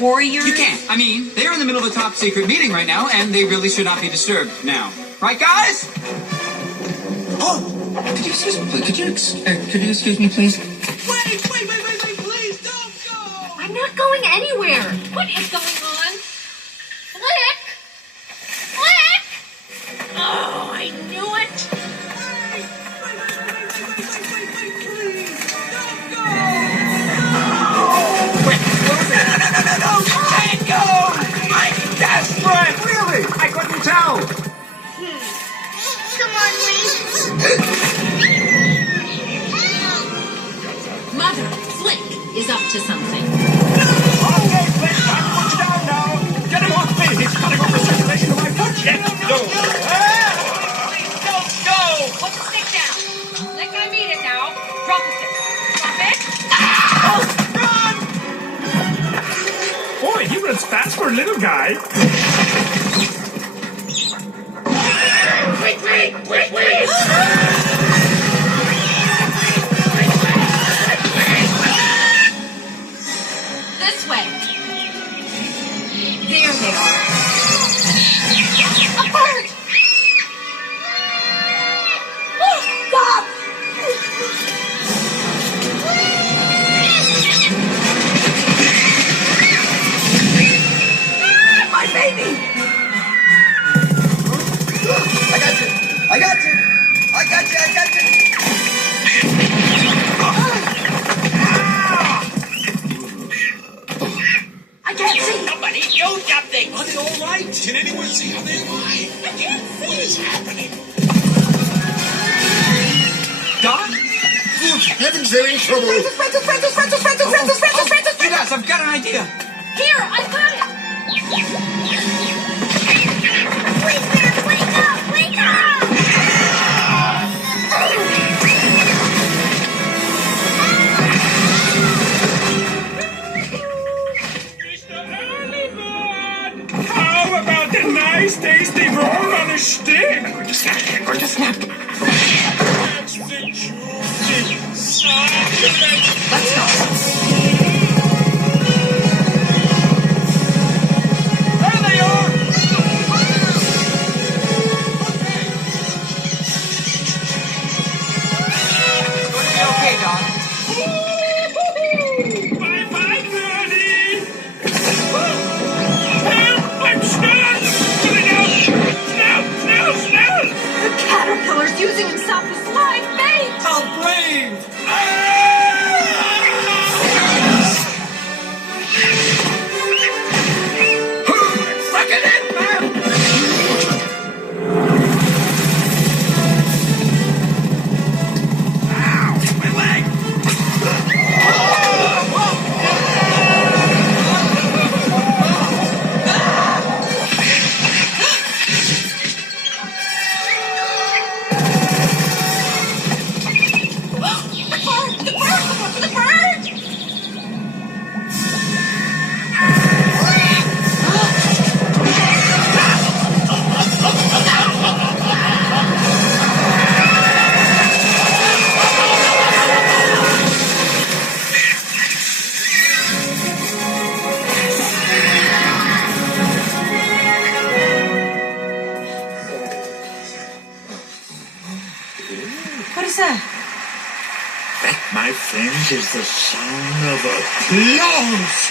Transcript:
Warriors? You can't. I mean, they're in the middle of a top secret meeting right now, and they really should not be disturbed now. Right, guys? Oh, could you excuse me, please? Could you excuse me, please? Wait, please don't go! I'm not going anywhere. What is going on? Flick! Flick! Oh, I knew it! Please, don't go! No, you can't go! I'm desperate! Really? I couldn't tell. Come on, please. Mother, Flick is up to something. Okay, Flick, time to put you down now. Get him off me. He's cutting off the circulation of my foot. Get go. Please don't go. Put the stick down. Flick, I mean it now. Drop the stick. Drop it. Boy, he runs fast for a little guy. Wait! This way. There they are. Apart! Oh, stop! My baby! I got you! I can't see! Somebody do something! Are they all right? Can anyone see how they're alive? I can't see! What is happening? Don? Good heavens, they're in trouble. You guys, I've got an idea. Here, I got it! Wake up! Mr. Earlybird! How about the nice, tasty roll on a stick? Going to snap. That's the juicy, succulent... Let's go. There they are! It's going to be okay, Don. Bye-bye, Birdie! Help! I'm stuck! Pulling out! Snell! The caterpillar's using himself as live bait! How brave! Suck it in, man! Ow! My leg! The bird! What is that? That, my friends, is the sound of applause.